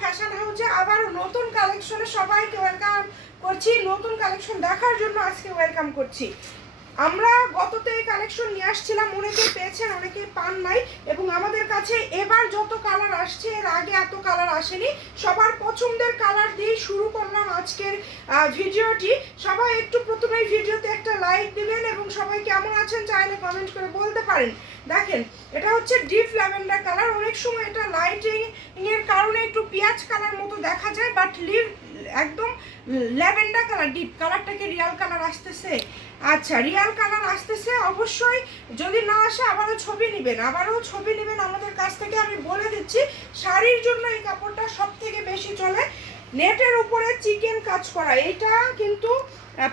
Fashion আবার নতুন সবাইকে ওয়েলকাম করছি। নতুন কালেকশন দেখার জন্য আজকে ওয়েলকাম করছি। আমরা গততে এই কালেকশন নিয়ে আসছিলাম পান নাই। এবং আমাদের কাছে এবার যত কালার আসছে, এর আগে এত কালার আসেনি। সবার পছন্দের কালার শুরু করলাম আজকের ভিডিওটি। সবাই একটু প্রথমে ভিডিওতে একটা লাইক দিবেন এবং সবাই কেমন আছেন চাইলে কমেন্ট করে বলতে পারেন। দেখেন, এটা হচ্ছে ডিপ ল্যাভেন্ডার কালার অনেক সময় এটা লাইটিং এর কারণে একটু পেঁয়াজ কালার মতো দেখা যায় বাট লিভ একদম ল্যাভেন্ডার কালার ডিপ কালারটাকে রিয়াল কালার আসতেছে। আচ্ছা রিয়াল কালার আসতেছে। অবশ্যই যদি না আসে, আবারও ছবি নেবেন। আবারও ছবি নেবেন আমাদের কাছ থেকে। আমি বলে দিচ্ছি, শাড়ির জন্য এই কাপড়টা সব থেকে বেশি চলে। নেটের উপরে চিকেন কাজ করা, এটা কিন্তু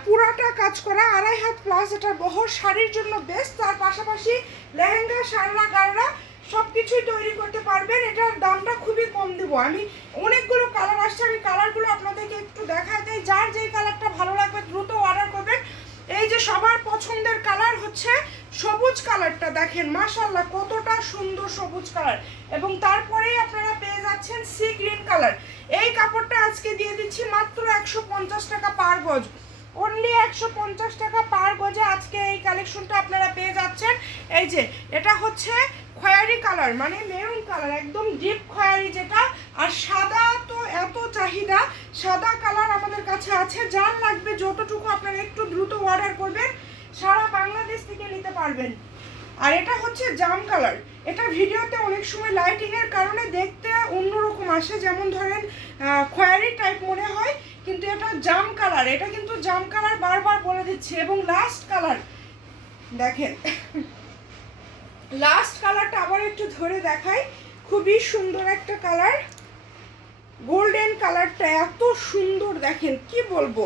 পুরাটা কাজ করা, আড়াই হাত প্লাস এটা বহর শাড়ির জন্য বেস্ট তার পাশাপাশি লেহেঙ্গা সাররা গাররা সব কিছুই তৈরি করতে পারবেন। এটার দামটা খুবই কম দেবো। আমি অনেকগুলো কালার আসছে, আমি কালারগুলো আপনাদেরকে একটু দেখা দেয় যার যেই কালারটা ভালো লাগবে দ্রুত অর্ডার করবেন এই যে সবার পছন্দের কালার হচ্ছে সবুজ কালারটা দেখেন মাশাল্লাহ কতটা সুন্দর সবুজ কালার। এবং তারপরেই আপনারা পেয়ে যাচ্ছেন সি গ্রিন কালার। এই কাপড়টা আজকে দিয়ে দিচ্ছি মাত্র একশো পঞ্চাশ টাকা পার গজ। অনলি একশো পঞ্চাশ টাকা পার গজে আজকে এই কালেকশনটা আপনারা পেয়ে যাচ্ছেন। এই যে, এটা হচ্ছে খয়েরি কালার মানে মেরুন কালার, একদম ডিপ খয়ারি যেটা। আর সাদা তো এত চাহিদা, সাদা কালার আমাদের কাছে আছে। যার লাগবে যতটুকু আপনারা একটু দ্রুত অর্ডার করবেন, সারা বাংলাদেশ থেকে নিতে পারবেন। আর এটা হচ্ছে জাম কালার। এটা ভিডিওতে অনেক সময় লাইটিং এর কারণে দেখতে অন্যরকম আসে, যেমন ধরেন খয়ারি টাইপ মনে হয়, কিন্তু এটা জাম কালার। এটা কিন্তু জাম কালার বারবার বলে দিচ্ছি, এবং লাস্ট কালার দেখেন। লাস্ট কালারটা আবার একটু ধরে দেখাই। খুবই সুন্দর একটা কালার গোল্ডেন কালারটা এত সুন্দর, দেখেন, কি বলব?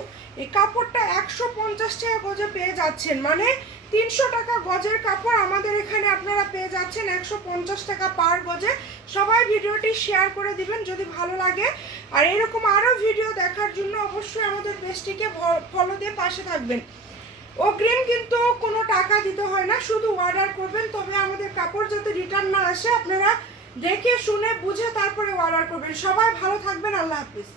এই কাপড়টা একশো পঞ্চাশ টাকা গজে পেয়ে যাচ্ছেন। মানে তিনশো টাকা গজের কাপড় আমাদের এখানে আপনারা পেয়ে যাচ্ছেন একশো পঞ্চাশ টাকা পার গজে। সবাই ভিডিওটি শেয়ার করে দিবেন যদি ভালো লাগে। আর এরকম আরও ভিডিও দেখার জন্য অবশ্যই আমাদের পেজটিকে ফলো দিয়ে পাশে থাকবেন। অগ্রিম কিন্তু কোনো টাকা দিতে হয় না, শুধু অর্ডার করবেন। তবে আমাদের কাপড় যাতে রিটার্ন না আসে, আপনারা দেখে, শুনে, বুঝে তারপরে অর্ডার করবেন। সবাই ভালো থাকবেন, আল্লাহ হাফিজ।